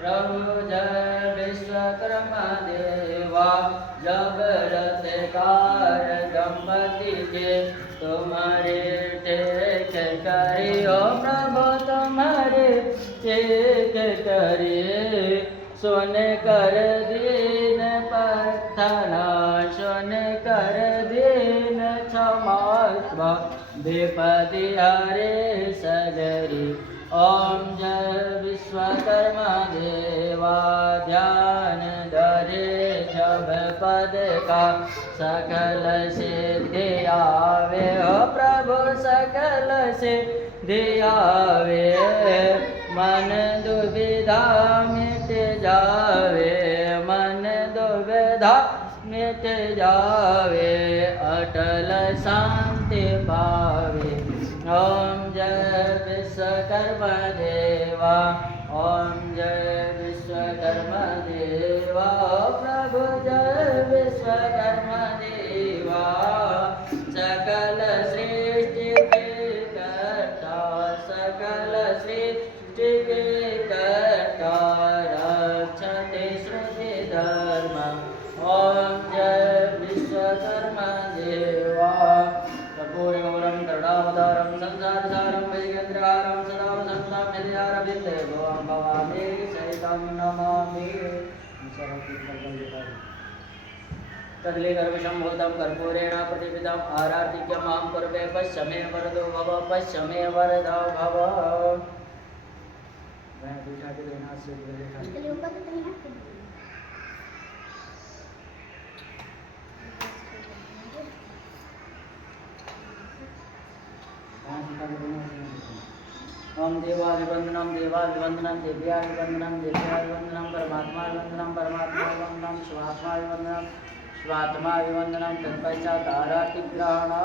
प्रभु जय विश्वकर्मा देवा, जब रथकार दंपति के तुम्हारे टेक करियो प्रभु, तुम्हारे टेक करिए। सुन कर दीन प्रार्थना, सुन कर दीन क्षमा, विपदि हरे सगरी। ओम जय विश्वकर्मा देवा, ध्यान धरे जब पद का, सकल सिद्धि आवे हो प्रभु, सकल सिद्धि आवे। मन दुविधा मिट जावे, मन दुविधा मिट जावे, अटल शांति पावे। ओम जय विश्वकर्मा देवा, ओम जय विश्वकर्मा देवा, प्रभु जय विश्वकर्मा देवा। सकल सृष्टि के कर्ता, सकल सृष्टि के कर्ता, रक्षते श्रुति धर्म। ओम जय विश्वकर्मा देवा। कर्पूरगौरं करुणावतारं संसारसारं वैजयन्त्रकारं सदा वसन्तं हृदयारविन्दे भवां भवामि सहितं नमामि। कदलीगर्भसम्भूतं कर्पूरेण प्रतिपिदम् आराधिक्यं मां कुर्वे, पश्य मे वरदो भव, पश्य मे वरदो भव। ओम देवाभिवंदनम देवाभिवंदनम, देव्याभिवंदनम देव्याभिवंदनम, परमात्माभिवंदनम परमात्माभिवंदनम, स्वात्माभिवंदनम स्वात्माभिवंदनम। तत्पश्चात् आरति ग्रहण।